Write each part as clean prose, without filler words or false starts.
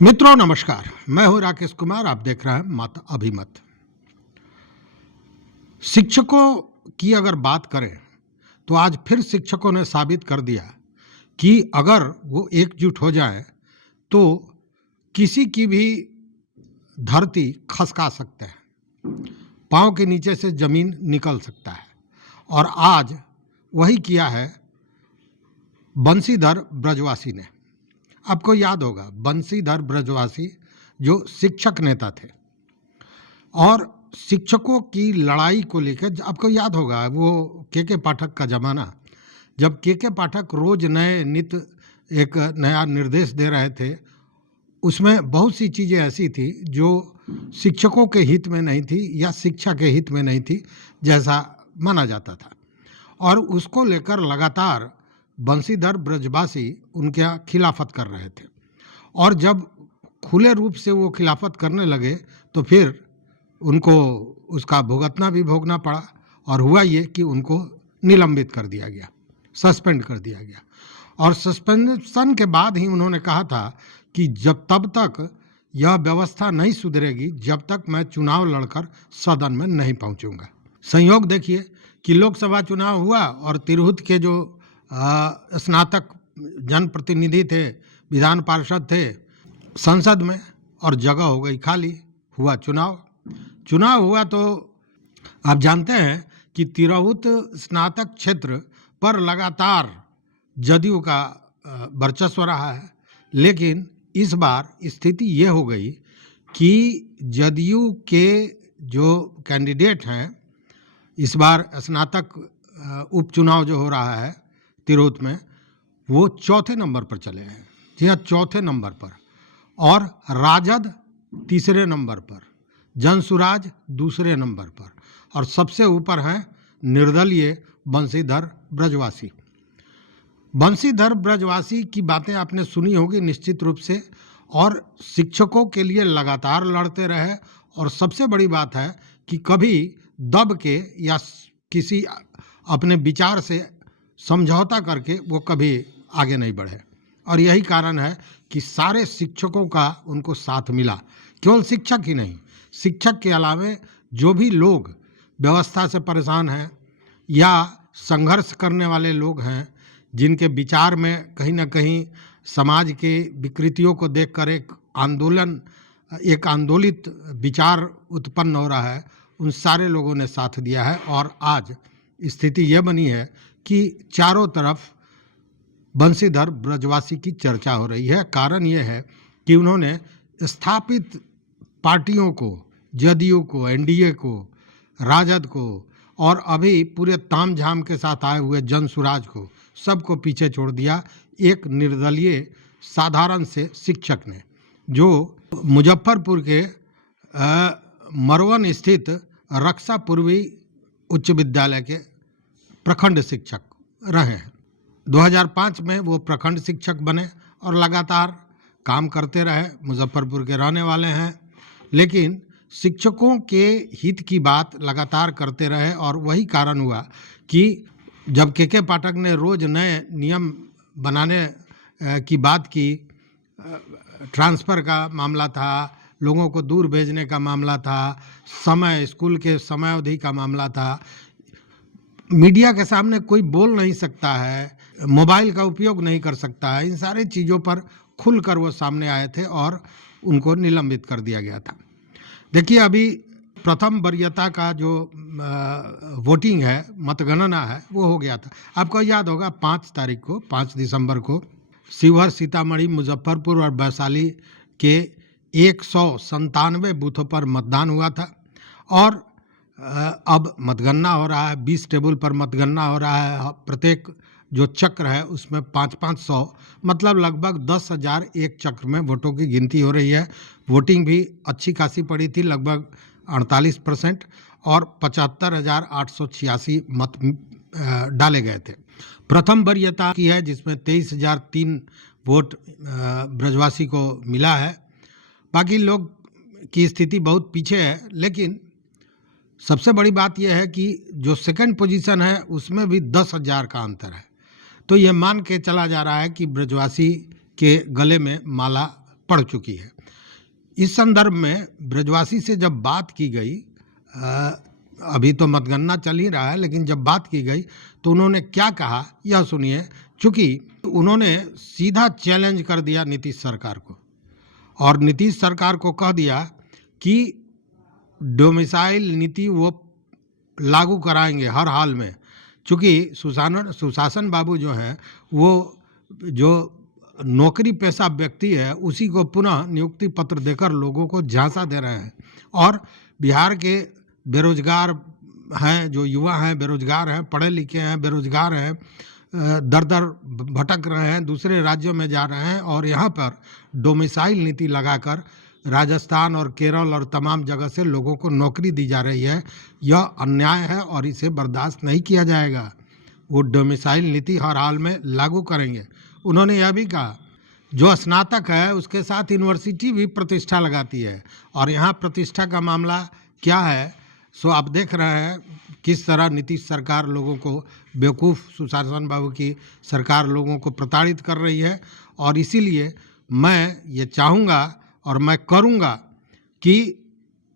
मित्रों नमस्कार, मैं हूं राकेश कुमार। आप देख रहे हैं मत अभिमत। शिक्षकों की अगर बात करें तो आज फिर शिक्षकों ने साबित कर दिया कि अगर वो एकजुट हो जाएं तो किसी की भी धरती खसका सकते हैं, पांव के नीचे से जमीन निकल सकता है। और आज वही किया है बंशीधर ब्रजवासी ने। आपको याद होगा बंशीधर ब्रजवासी जो शिक्षक नेता थे और शिक्षकों की लड़ाई को लेकर, आपको याद होगा वो के पाठक का ज़माना, जब के पाठक रोज नए नित एक नया निर्देश दे रहे थे। उसमें बहुत सी चीज़ें ऐसी थी जो शिक्षकों के हित में नहीं थी या शिक्षा के हित में नहीं थी जैसा माना जाता था, और उसको लेकर लगातार बंशीधर ब्रजवासी उनके खिलाफत कर रहे थे। और जब खुले रूप से वो खिलाफत करने लगे तो फिर उनको उसका भुगतना भी भोगना पड़ा, और हुआ ये कि उनको निलंबित कर दिया गया, सस्पेंड कर दिया गया। और सस्पेंशन के बाद ही उन्होंने कहा था कि जब तब तक यह व्यवस्था नहीं सुधरेगी जब तक मैं चुनाव लड़कर सदन में नहीं पहुंचूंगा। संयोग देखिए कि लोकसभा चुनाव हुआ और तिरहुत के जो स्नातक जनप्रतिनिधि थे, विधान पार्षद थे संसद में, और जगह हो गई खाली। हुआ चुनाव हुआ तो आप जानते हैं कि तिरहुत स्नातक क्षेत्र पर लगातार जदयू का वर्चस्व रहा है। लेकिन इस बार स्थिति ये हो गई कि जदयू के जो कैंडिडेट हैं, इस बार स्नातक उपचुनाव जो हो रहा है तिरहुत में, वो चौथे नंबर पर चले हैं। जी हाँ, चौथे नंबर पर। और राजद तीसरे नंबर पर, जनसुराज दूसरे नंबर पर, और सबसे ऊपर हैं निर्दलीय बंशीधर ब्रजवासी। बंशीधर ब्रजवासी की बातें आपने सुनी होगी निश्चित रूप से, और शिक्षकों के लिए लगातार लड़ते रहे। और सबसे बड़ी बात है कि कभी दब के या किसी अपने विचार से समझौता करके वो कभी आगे नहीं बढ़े। और यही कारण है कि सारे शिक्षकों का उनको साथ मिला। केवल शिक्षक ही नहीं, शिक्षक के अलावे जो भी लोग व्यवस्था से परेशान हैं या संघर्ष करने वाले लोग हैं, जिनके विचार में कहीं ना कहीं समाज के विकृतियों को देखकर एक आंदोलित विचार उत्पन्न हो रहा है, उन सारे लोगों ने साथ दिया है। और आज स्थिति ये बनी है कि चारों तरफ बंशीधर ब्रजवासी की चर्चा हो रही है। कारण ये है कि उन्होंने स्थापित पार्टियों को, जदयू को, एनडीए को, राजद को, और अभी पूरे तामझाम के साथ आए हुए जनसुराज को, सबको पीछे छोड़ दिया एक निर्दलीय साधारण से शिक्षक ने, जो मुजफ्फरपुर के मरवन स्थित रक्षा पूर्वी उच्च विद्यालय के प्रखंड शिक्षक रहे हैं। 2005 में वो प्रखंड शिक्षक बने और लगातार काम करते रहे। मुजफ्फरपुर के रहने वाले हैं, लेकिन शिक्षकों के हित की बात लगातार करते रहे। और वही कारण हुआ कि जब के पाठक ने रोज नए नियम बनाने की बात की, ट्रांसफ़र का मामला था, लोगों को दूर भेजने का मामला था, समय, स्कूल के समय अवधि का मामला था, मीडिया के सामने कोई बोल नहीं सकता है, मोबाइल का उपयोग नहीं कर सकता है, इन सारी चीज़ों पर खुलकर वो सामने आए थे और उनको निलंबित कर दिया गया था। देखिए, अभी प्रथम वरीयता का जो वोटिंग है, मतगणना है, वो हो गया था। आपको याद होगा 5 दिसंबर को शिवहर, सीतामढ़ी, मुजफ्फरपुर और वैशाली के 197 बूथों पर मतदान हुआ था। और अब मतगणना हो रहा है, 20 टेबल पर मतगणना हो रहा है। प्रत्येक जो चक्र है उसमें 500 मतलब लगभग 10,000 एक चक्र में वोटों की गिनती हो रही है। वोटिंग भी अच्छी खासी पड़ी थी, लगभग 48%, और 75,886 मत डाले गए थे। प्रथम वरीयता की है जिसमें 23,003 वोट ब्रजवासी को मिला है। बाकी लोग की स्थिति बहुत पीछे है, लेकिन सबसे बड़ी बात यह है कि जो सेकंड पोजीशन है उसमें भी 10,000 का अंतर है। तो ये मान के चला जा रहा है कि ब्रजवासी के गले में माला पड़ चुकी है। इस संदर्भ में ब्रजवासी से जब बात की गई, अभी तो मतगणना चल ही रहा है, लेकिन जब बात की गई तो उन्होंने क्या कहा यह सुनिए। चूंकि उन्होंने सीधा चैलेंज कर दिया नीतीश सरकार को, और नीतीश सरकार को कह दिया कि डोमिसाइल नीति वो लागू कराएंगे हर हाल में। चूँकि सुशासन बाबू जो है वो जो नौकरी पेशा व्यक्ति है उसी को पुनः नियुक्ति पत्र देकर लोगों को झांसा दे रहे हैं, और बिहार के बेरोजगार हैं, जो युवा हैं बेरोजगार हैं, पढ़े लिखे हैं बेरोजगार हैं, दर दर भटक रहे हैं, दूसरे राज्यों में जा रहे हैं, और यहाँ पर डोमिसाइल नीति लगाकर राजस्थान और केरल और तमाम जगह से लोगों को नौकरी दी जा रही है। यह अन्याय है और इसे बर्दाश्त नहीं किया जाएगा। वो डोमिसाइल नीति हर हाल में लागू करेंगे। उन्होंने यह भी कहा जो स्नातक है उसके साथ यूनिवर्सिटी भी प्रतिष्ठा लगाती है, और यहाँ प्रतिष्ठा का मामला क्या है सो आप देख रहे हैं किस तरह नीतीश सरकार लोगों को बेवकूफ़, सुशासन बाबू की सरकार लोगों को प्रताड़ित कर रही है। और इसीलिए मैं ये चाहूँगा और मैं करूँगा कि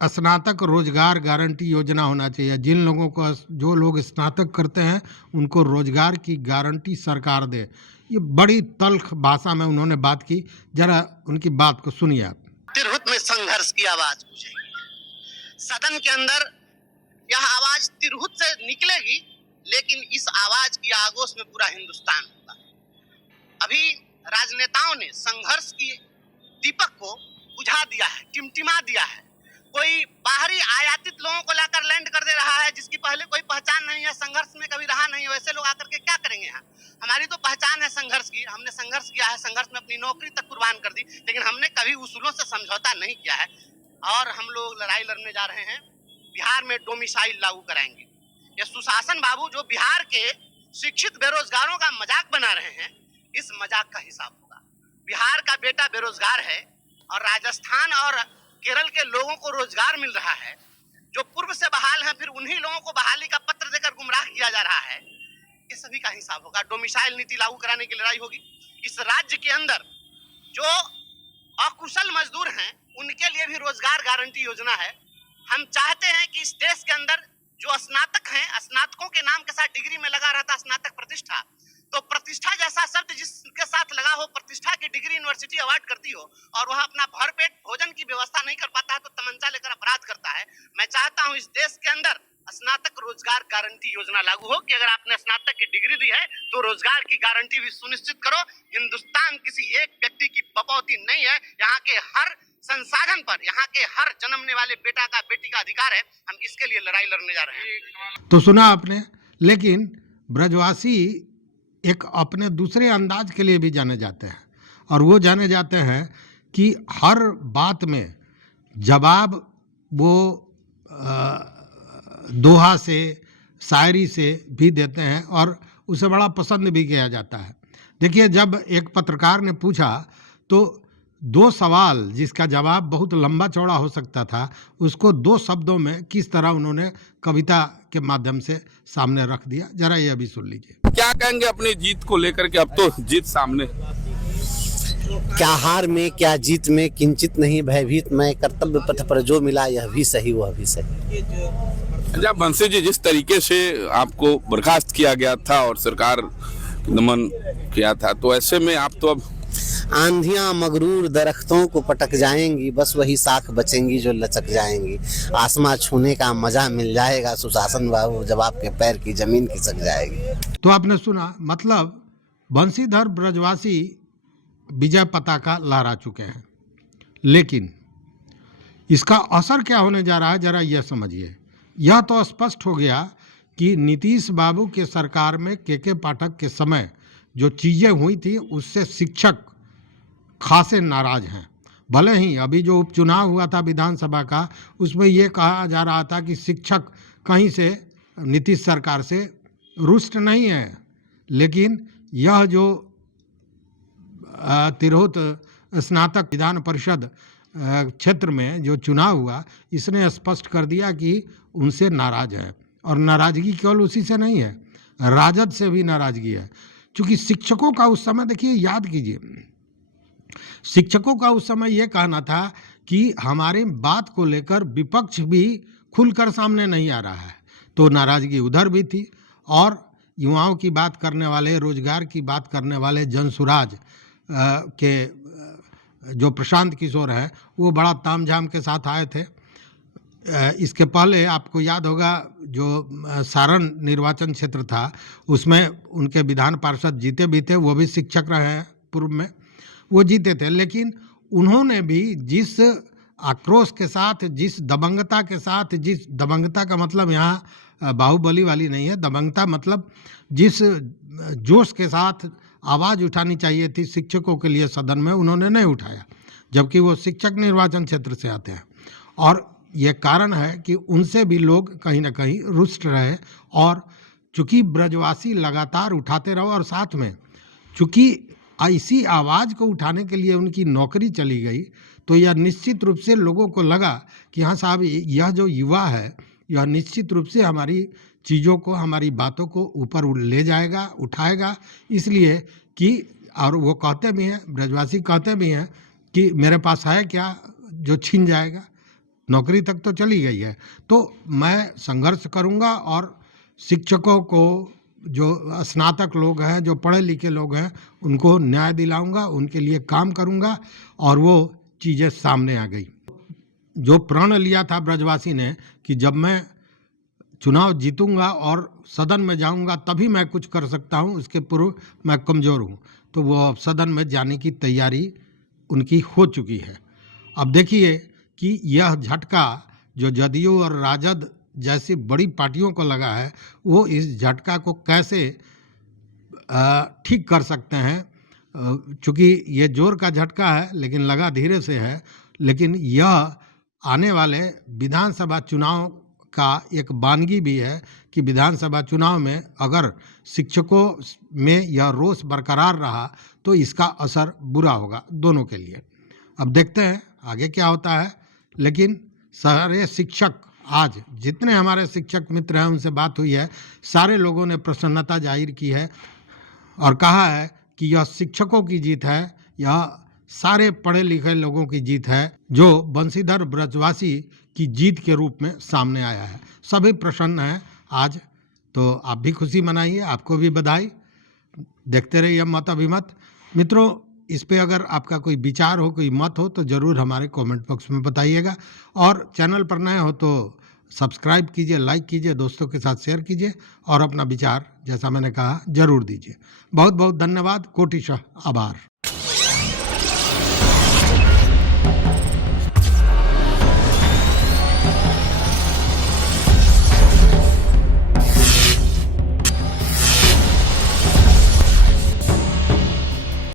स्नातक रोजगार गारंटी योजना होना चाहिए। जिन लोगों को, जो लोग स्नातक करते हैं उनको रोजगार की गारंटी सरकार दे। ये बड़ी तल्ख भाषा में उन्होंने बात की, जरा उनकी बात को सुनिए आप। तिरहुत में संघर्ष की आवाज गूंजेगी, सदन के अंदर यह आवाज तिरहुत से निकलेगी, लेकिन इस आवाज की आगोश में पूरा हिंदुस्तान होगा। अभी राजनेताओं ने संघर्ष की दीपक को बुझा दिया है, टिमटिमा दिया है। कोई बाहरी आयातित लोगों को लाकर लैंड कर दे रहा है जिसकी पहले कोई पहचान नहीं है, संघर्ष में कभी रहा नहीं है। वैसे लोग आकर के क्या करेंगे यहाँ? हमारी तो पहचान है संघर्ष की, हमने संघर्ष किया है, संघर्ष में अपनी नौकरी तक कुर्बान कर दी, लेकिन हमने कभी उसूलों से समझौता नहीं किया है। और हम लोग लड़ाई लड़ने जा रहे हैं, बिहार में डोमिसाइल लागू कराएंगे। ये सुशासन बाबू जो बिहार के शिक्षित बेरोजगारों का मजाक बना रहे हैं, इस मजाक का हिसाब होगा। बिहार का बेटा बेरोजगार है और राजस्थान और केरल के लोगों को रोजगार मिल रहा है, जो पूर्व से बहाल हैं, फिर उन्हीं लोगों को बहाली का पत्र देकर गुमराह किया जा रहा है। ये सभी का हिसाब होगा। डोमिसाइल नीति लागू कराने की लड़ाई होगी। इस राज्य के अंदर जो अकुशल मजदूर हैं उनके लिए भी रोजगार गारंटी योजना है। हम चाहते हैं कि इस देश के अंदर जो स्नातक हैं, स्नातकों के नाम के साथ डिग्री में लगा रहता स्नातक प्रतिष्ठा, तो प्रतिष्ठा जैसा शब्द जिसके साथ लगा हो, प्रतिष्ठा की डिग्री यूनिवर्सिटी अवार्ड करती हो, और वह अपना भरपेट भोजन की व्यवस्था नहीं कर पाता है तो तमंचा लेकर अपराध करता है। मैं चाहता हूं इस देश के अंदर स्नातक रोजगार गारंटी योजना लागू हो कि अगर आपने स्नातक की डिग्री दी है तो रोजगार की गारंटी भी सुनिश्चित करो। हिंदुस्तान किसी एक व्यक्ति की बपौती नहीं है। यहाँ के हर संसाधन पर, यहाँ के हर जन्मने वाले बेटा का, बेटी का अधिकार है। हम इसके लिए लड़ाई लड़ने जा रहे हैं। तो सुना आपने, लेकिन ब्रजवासी एक अपने दूसरे अंदाज के लिए भी जाने जाते हैं, और वो जाने जाते हैं कि हर बात में जवाब वो दोहा से, शायरी से भी देते हैं, और उसे बड़ा पसंद भी किया जाता है। देखिए, जब एक पत्रकार ने पूछा तो 2 सवाल जिसका जवाब बहुत लंबा चौड़ा हो सकता था, उसको 2 शब्दों में किस तरह उन्होंने कविता के माध्यम से सामने रख दिया, जरा ये अभी सुन लीजिए। क्या कहेंगे अपनी जीत को लेकर के? अब तो जीत सामने। क्या हार में क्या जीत में किंचित नहीं भयभीत मैं, कर्तव्य पथ पर जो मिला यह भी सही वह भी सही। अच्छा बंसी जी, जिस तरीके से आपको बर्खास्त किया गया था और सरकार दमन किया था, तो ऐसे में आप तो अब आंधियां मगरूर दरख्तों को पटक जाएंगी, बस वही साख बचेंगी जो लचक जाएंगी। आसमां छूने का मजा मिल जाएगा सुशासन बाबू जब आपके पैर की जमीन खिसक जाएगी। तो आपने सुना, मतलब बंशीधर ब्रजवासी विजय पताका लहरा चुके हैं, लेकिन इसका असर क्या होने जा रहा है जरा यह समझिए। यह तो स्पष्ट हो गया कि नीतीश बाबू के सरकार में के पाठक के समय जो चीज़ें हुई थी उससे शिक्षक खासे नाराज हैं। भले ही अभी जो उपचुनाव हुआ था विधानसभा का, उसमें ये कहा जा रहा था कि शिक्षक कहीं से नीतीश सरकार से रुष्ट नहीं है, लेकिन यह जो तिरहुत स्नातक विधान परिषद क्षेत्र में जो चुनाव हुआ, इसने स्पष्ट कर दिया कि उनसे नाराज है। और नाराजगी केवल उसी से नहीं है, राजद से भी नाराजगी है। क्योंकि शिक्षकों का उस समय देखिए, याद कीजिए, शिक्षकों का उस समय ये कहना था कि हमारे बात को लेकर विपक्ष भी खुलकर सामने नहीं आ रहा है, तो नाराजगी उधर भी थी। और युवाओं की बात करने वाले, रोजगार की बात करने वाले जनसुराज के जो प्रशांत किशोर हैं, वो बड़ा तामझाम के साथ आए थे। इसके पहले आपको याद होगा जो सारण निर्वाचन क्षेत्र था, उसमें उनके विधान पार्षद जीते भी थे, वो भी शिक्षक रहे हैं पूर्व में, वो जीते थे। लेकिन उन्होंने भी जिस आक्रोश के साथ, जिस दबंगता के साथ, जिस दबंगता का मतलब यहाँ बाहुबली वाली नहीं है, दबंगता मतलब जिस जोश के साथ आवाज़ उठानी चाहिए थी शिक्षकों के लिए सदन में, उन्होंने नहीं उठाया, जबकि वो शिक्षक निर्वाचन क्षेत्र से आते हैं। और ये कारण है कि उनसे भी लोग कहीं ना कहीं रुष्ट रहे। और चूंकि ब्रजवासी लगातार उठाते रहो, और साथ में चूंकि ऐसी आवाज़ को उठाने के लिए उनकी नौकरी चली गई, तो यह निश्चित रूप से लोगों को लगा कि हाँ साहब, यह जो युवा है यह निश्चित रूप से हमारी चीज़ों को, हमारी बातों को ऊपर ले जाएगा, उठाएगा। इसलिए कि, और वो कहते भी हैं, ब्रजवासी कहते भी हैं कि मेरे पास है क्या जो छीन जाएगा, नौकरी तक तो चली गई है, तो मैं संघर्ष करूंगा और शिक्षकों को, जो स्नातक लोग हैं, जो पढ़े लिखे लोग हैं, उनको न्याय दिलाऊंगा, उनके लिए काम करूंगा। और वो चीज़ें सामने आ गई। जो प्रण लिया था ब्रजवासी ने कि जब मैं चुनाव जीतूंगा और सदन में जाऊंगा तभी मैं कुछ कर सकता हूं, उसके पूर्व मैं कमज़ोर हूं, तो वो अब सदन में जाने की तैयारी उनकी हो चुकी है। अब देखिए कि यह झटका जो जदयू और राजद जैसी बड़ी पार्टियों को लगा है, वो इस झटका को कैसे ठीक कर सकते हैं। चूँकि ये जोर का झटका है, लेकिन लगा धीरे से है, लेकिन यह आने वाले विधानसभा चुनाव का एक बानगी भी है कि विधानसभा चुनाव में अगर शिक्षकों में यह रोष बरकरार रहा तो इसका असर बुरा होगा दोनों के लिए। अब देखते हैं आगे क्या होता है। लेकिन सारे शिक्षक, आज जितने हमारे शिक्षक मित्र हैं उनसे बात हुई है, सारे लोगों ने प्रसन्नता जाहिर की है और कहा है कि यह शिक्षकों की जीत है, यह सारे पढ़े लिखे लोगों की जीत है, जो बंशीधर ब्रजवासी की जीत के रूप में सामने आया है। सभी प्रसन्न हैं आज, तो आप भी खुशी मनाइए, आपको भी बधाई। देखते रहिए मत अभिमत। मित्रों, इस पे अगर आपका कोई विचार हो, कोई मत हो, तो ज़रूर हमारे कमेंट बॉक्स में बताइएगा। और चैनल पर नए हो तो सब्सक्राइब कीजिए, लाइक कीजिए, दोस्तों के साथ शेयर कीजिए और अपना विचार, जैसा मैंने कहा, ज़रूर दीजिए। बहुत बहुत धन्यवाद, कोटिशः आभार।